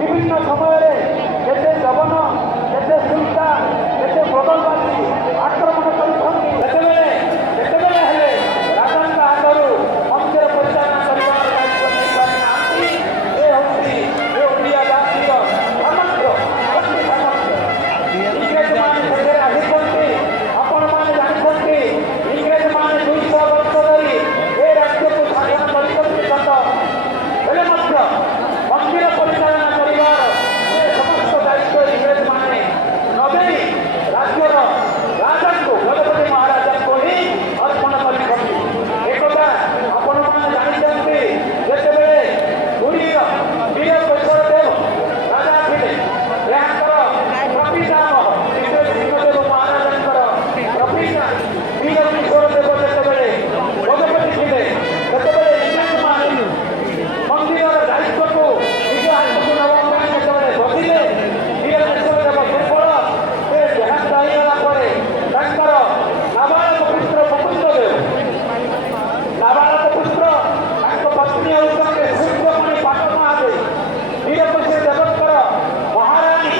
विभिन्न समय केते जवन केते चिंता केते बदलवादी आक्रमण करते हेले राजा हाथरू मंदिर परिचालन कर दायित्व नहीं पारिनाहांती। ए होती ए ओडिया जातिर समग्र शक्ति सामर्थ्य इंग्रेज माने सेठे आसिछन्ति। आपण माने जानिछन्ति इंग्रेज माने 200 वर्ष धरि ए राज्य को शासन करिछन्ति सत हेले मध्य मंदिर परिचालन समस्त दायित्व इंग्रेज माने नदेई राज्यर राजा को गजपति महाराजा को ही अर्पण कर एकदा आपण मैंने जानी जिते पुरीर वीर कैशोरदेव राजा थे प्रपिता सिंहदेव महाराजा प्रपिता वीर किशोरदेव जिते गजपति थे इंग्रेज माने मंदिर दायित्व को निज हाथ को नवा बसिले वीर किशोरदेव दुर्बल से देहांत होगला नाबालक पुत्र मुकुंददेव नाबालक पुत्र पत्नी होती सूर्यमणि पाटमहादेवी वीर किशोर देवकर महाराणी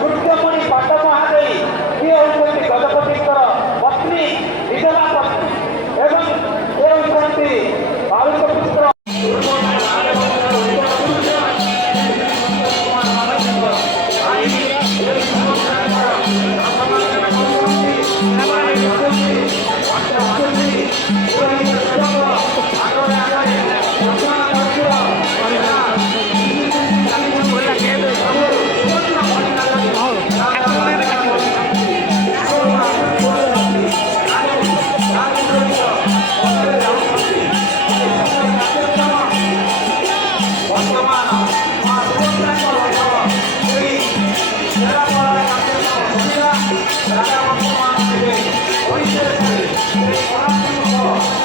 सूर्यमणि पाटमहादेवी ये होती गजपति पत्नी विधवा पत्नी एवं ये होती बालक पुत्र Gracias.